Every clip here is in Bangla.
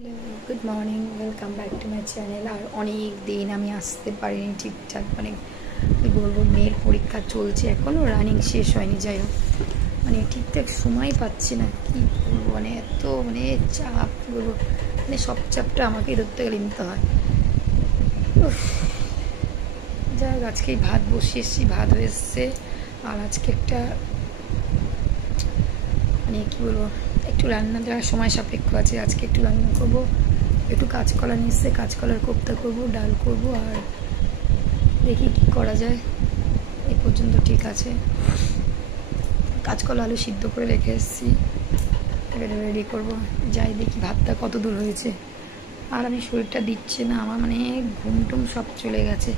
Good morning welcome back to my channel. और अनेक दिन आमी आसते पारिनी ठीकठाक माने कि बोलबो मेয়ের परीक्षा चलছে एखोनो रानिंग शेष হয়নি। যাই হোক মানে ঠিকঠাক সময় পাচ্ছি না, কি বলবো মানে এত মানে চাপ বলবো মানে সব চাপটা আমাকেই ধরতে গেলে নিতে হয়। যাই হোক আজকেই ভাত বসিয়েছি, ভাত হয়ে এসছে। আর আজকে একটা মানে কি বলবো একটু রান্নাটা সময় সাপেক্ষ আছে। আজকে একটু রান্না করব, একটু কাঁচকলা নিয়ে এসে কাঁচকলার কোপ্তা করব, ডাল করব, আর দেখি কি করা যায়। এই পর্যন্ত ঠিক আছে। কাঁচকলা আলু সিদ্ধ করে রেখে এসেছি, এবারে রেডি করব। যাই দেখি ভাতটা কত দূর হয়েছে। আর আমি শরীরটা দিচ্ছে না, আমার মানে ঘুমটুম সব চলে গেছে।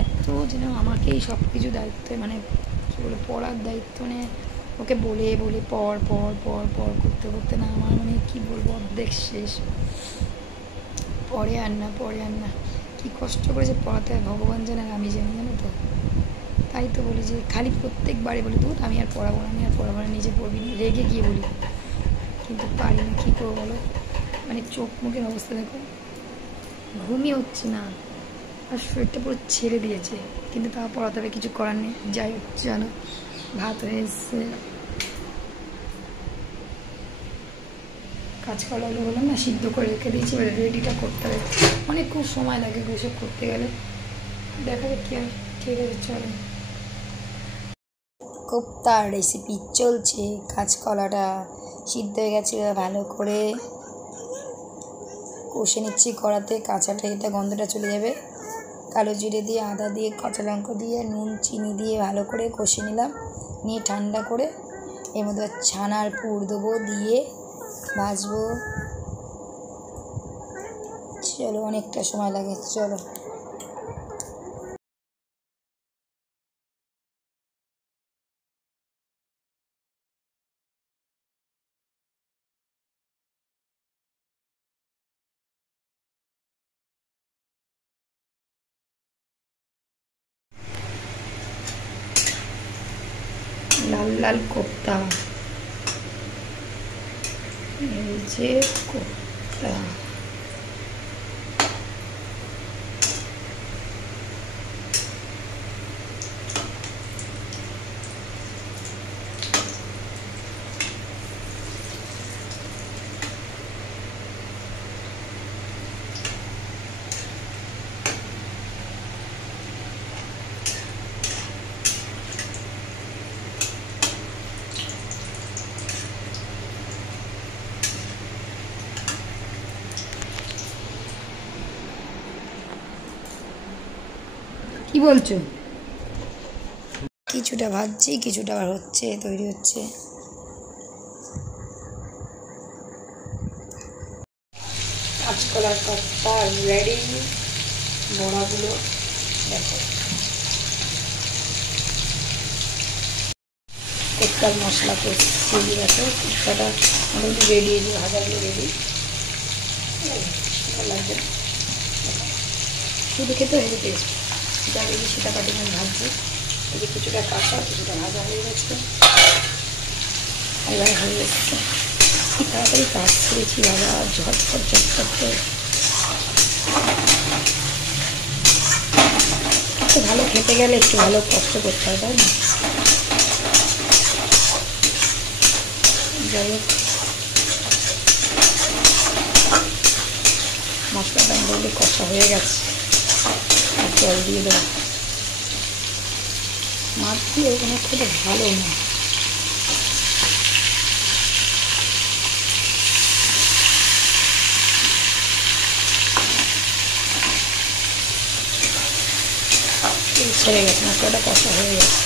এত যেন আমাকেই সব কিছু দায়িত্ব মানে কী বলে পড়ার দায়িত্ব মানে ওকে বলে বলে পড় পড় পড় পড় করতে করতে না আমার মানে কী বলবো অর্ধেক শেষ। পড়ে আর না কী কষ্ট করে যে পড়াতে হয় ভগবান জানে, আমি জানি, জানো তো। তাই তো বলি যে খালি প্রত্যেকবারে বলি তো আমি আর পড়াবো না, নিজে পড়বি না, রেগে গিয়ে বলি, কিন্তু পারি না। কী করবো বলো, মানে চোখ মুখের অবস্থা দেখো, ঘুমই হচ্ছে না আর শরীরটা পুরো ছেড়ে দিয়েছে, কিন্তু তা পড়াতে হবে, কিছু করার নেই। যাই হোক জানো ভাত হয়ে এসছে, কাঁচকলাগুলো হলো না সিদ্ধ করে রেখে দিয়েছি, এবারে রেডিটা করতে হবে। অনেকক্ষণ সময় লাগে এসব করতে গেলে, দেখা যাক কী হয়। ঠিক আছে চলো। কোপ্তার রেসিপি চলছে। কাঁচকলাটা সিদ্ধ হয়ে গেছে, ভালো করে কষে নিচ্ছি কড়াতে। কাঁচাটা এটা গন্ধটা চলে যাবে। কালো জিরে দিয়ে, আদা দিয়ে, কাঁচা লঙ্কা দিয়ে, নুন চিনি দিয়ে ভালো করে কষে নিলাম। নিয়ে ঠান্ডা করে এর মধ্যে ছানার পুর দেবো, দিয়ে ভাজবো। চলো অনেকটা সময় লাগে, চলো। লাল লাল কোপ্তা, এই যে কোপ্তা। কি বলছো? কিছুটা ভাজছি, কিছুটা আবার হচ্ছে, তৈরি হচ্ছে। কাঁচকলার কোপ্তা রেডি। বড়াগুলো দেখো, কোপ্তার মশলা কষছি, দেখো কোপ্তাটা মোটামুটি রেডি, ভাজাগুলো রেডি। ভালো লাগবে, শুধু খেতে হেঁটে টেস্ট। যা রেডি সেটা কাটি আমি ভাজছি। এই যে কিছুটা কাঁচা, কিছুটা ভাজা হয়ে গেছে, এবার হয়ে এসছে। কি তাড়াতাড়ি কাজ করেছি বাবা, ঝটফট করে। একটু ভালো খেতে গেলে একটু ভালো কষ্ট করতে হয়, তাই না? যাই হোক মশলাটা মোটামুটি কষা হয়ে গেছে, আর জল দিয়ে দেবো। মাছ দিয়ে ওখানে খেতে ভালো না। ছেড়ে গেছে, মশলাটা কষা হয়ে গেছে।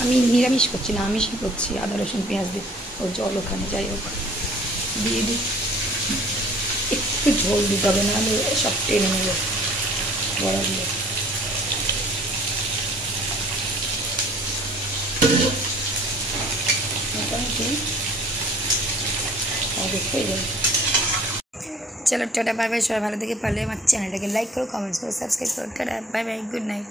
আমি নিরামিষ করছি না, আমিষই করছি, আদা রসুন পেঁয়াজ দিয়ে। ও জল ওখানে, যাই হোক দিয়ে দিই। একটু ঝোল দিতে হবে, নাহলে সব টেনে নেবে বড়াগুলো। মোটামুটি হয়ে যাবে। चलो टाटा बाय बाय। सबाई भालो थेके, पारले आमार चैनलटाके लाइक करो, कमेंट्स करो, सबसक्राइब करो। Tata bye bye, good night.